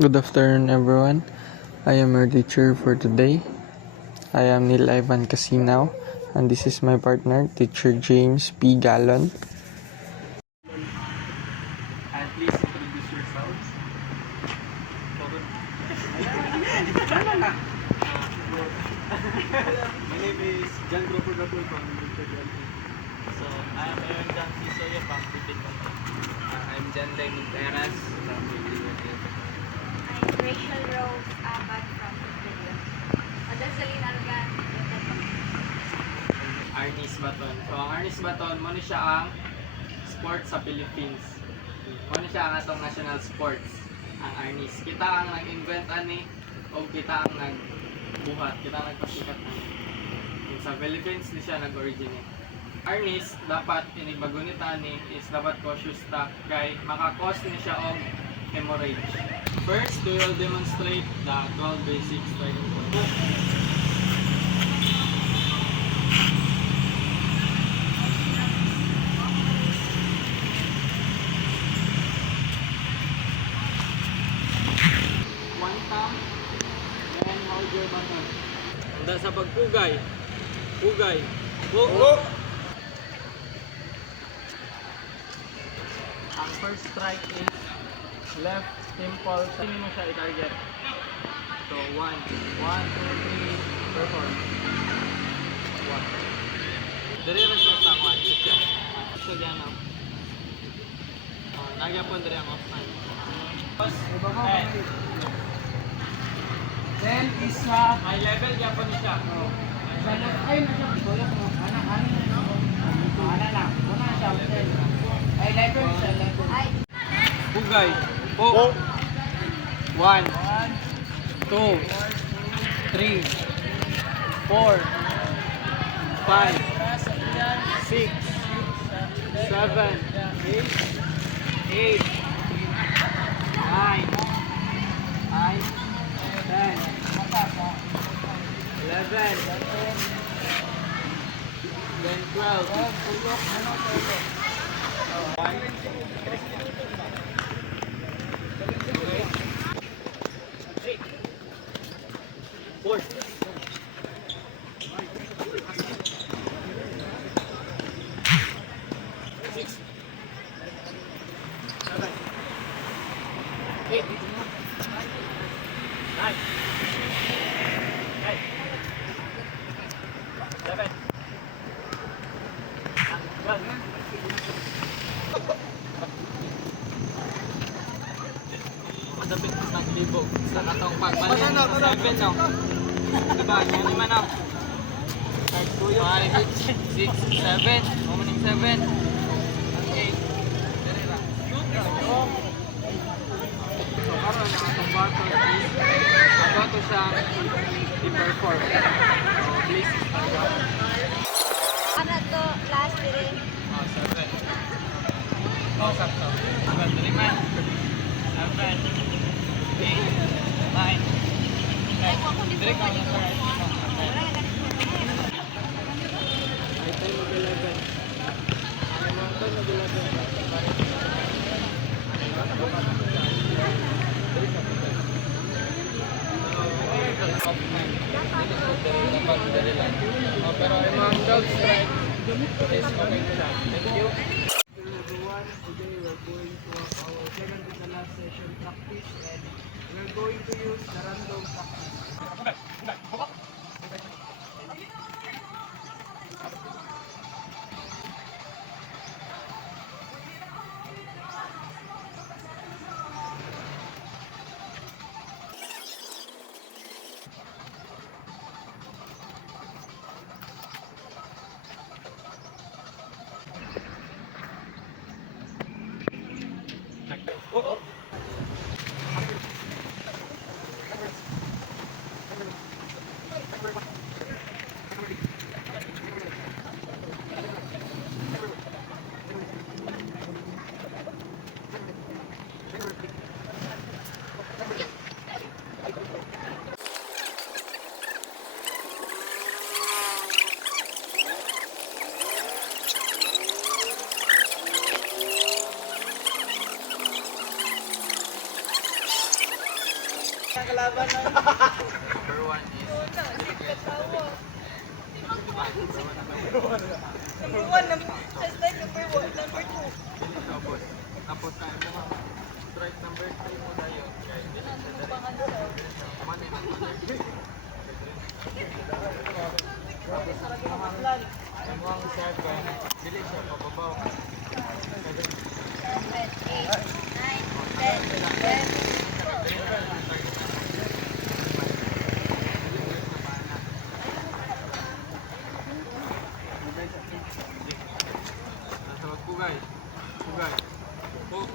Good afternoon, everyone. I am your teacher for today. I am Neil Ivan Casinaw, and this is my partner, Teacher James P. Gallon. And please introduce yourselves. My name is John Crawford Ratul from Richard. So, I'm Aaron John Sisoyo from Pipit. I'm John Lemon Teras from Richard. I'm Rachel Rose Abad from Pipilion. Adasalin Algan. Arnis Baton. So, ang Arnis Baton, mo siya ang sport sa Philippines. Mo siya ang atong national sports. Ang Arnis. Kita ang nag-invent ani o kita ang nagbuhat. Kita ang nagpasikat ani. Sa Philippines ni siya nag-originate. Arnis, dapat inibagunit ani is dapat cautious ta kay makakos ni siya og hemorrhage. First, we will demonstrate the 12 basic striking points. One thumb, then hold your baton. Handa sa pagpugay. Pugay. Pug. Ang first strike is left simple. Sino mo siya i-target? So, 1, 2, 3, perform. 1. Dari na siya sa 1. Siya. So, diyan ako. Nagyapon dari ang off-time. Then is May level yapon siya. ay nasa tulog mo. Ana na. Una siya. Ay level siya level. Ay, Pugay. Pug. 1, 2, 3, 4, 5, 6, 7, 8, 9, 10, 11, then 12. 4. Madapit pa sa libog sa katong pagbalin. 7 no. Diba? Yan naman na. 5, 6, 7. Opening 7. 8. So, karon ang atong bato is ang bato siyang i-perform. So, please stand up. ano to, last dire. 7. Oh, sakto. 7, 8, 9, 10. Direk ako sa right. Ay, tayo mag-11. Ay, mga tayo mag-11. Pero yung mga 12 strike is okay na siya. Thank you. Everyone, today we're going to our second to the last session practice and we're going to use the random practice. Kalaban na. Number 1 is Number 1, just like number 1, number 2. tapos tayo naman. Strike number 3 mo tayo. Guys, this is the money man. Ang serve ka, dili siya pababaw. 7, 8, 9, 10, 11. Nasa magpugay. Pugay. Pug.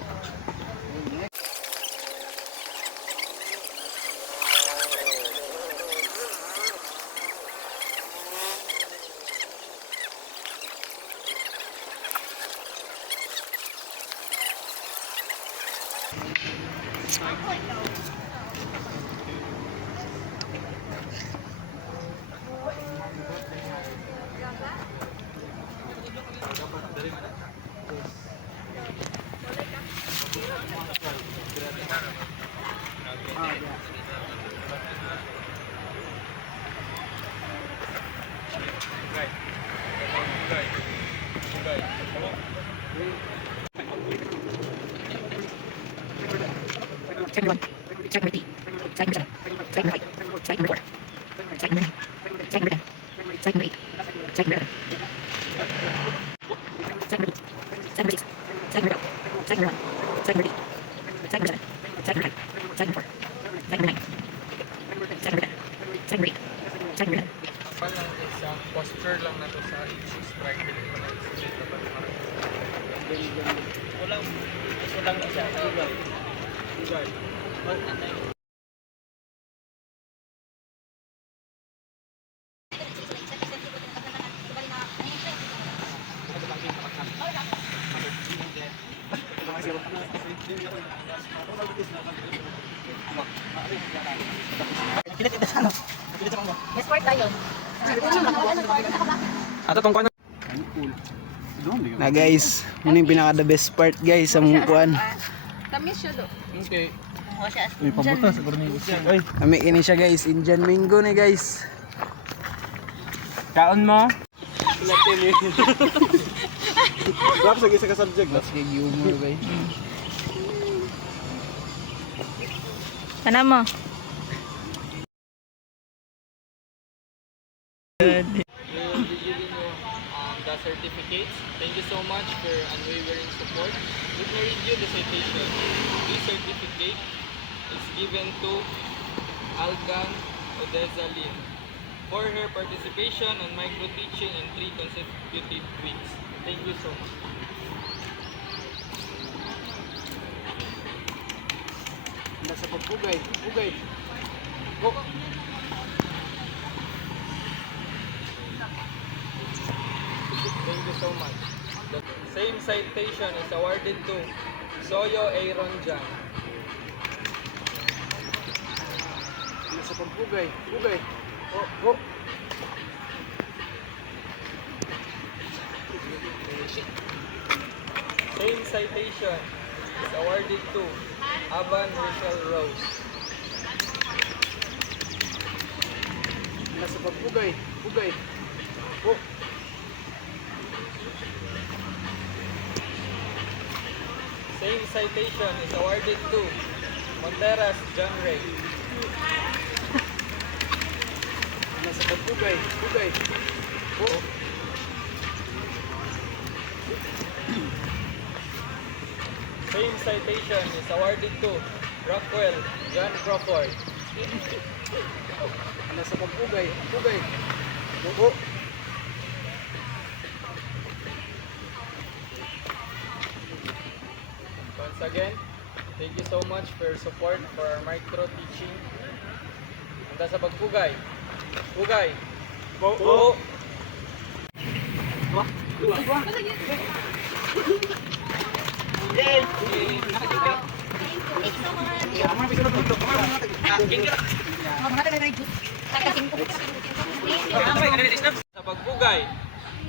Lang isang posture lang na to sa each strike. Dili ko na i-split na ba? Kulang na siya. Pugay. Sport tayo. Ato tong kwan. Na guys, muna yung pinaka the best part guys sa mong kuan. Tamis siya do. Okay. Uy, pabuta sa kurni. Uy, kami ini siya guys, Indian mango ni guys. Kaon mo? Dapat sa isa ka subject. Let's get humor guys. Sana mo. We will be giving you the certificates. Thank you so much for unwavering support. Let me read you the citation. This certificate is given to Algan Odezalin for her participation on micro teaching in 3 consecutive weeks. Thank you so much. Nasa pagpugay, pugay. Go! Thank you so much. The same citation is awarded to Soyo Aaron Jan. Nasa pagpugay, pugay. Go! Same citation is awarded to Aban Rachel Rose. Nasa pagpugay, pugay. Same citation is awarded to Monteras John Ray. Nasa pagpugay, pugay. Same citation is awarded to Rockwell John Crawford. Nasa pagpugay, pugay. Once again, thank you so much for your support for our micro teaching. Handa sa pagpugay. Pugay. Go. Sa pagpugay.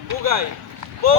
Pugay. Po.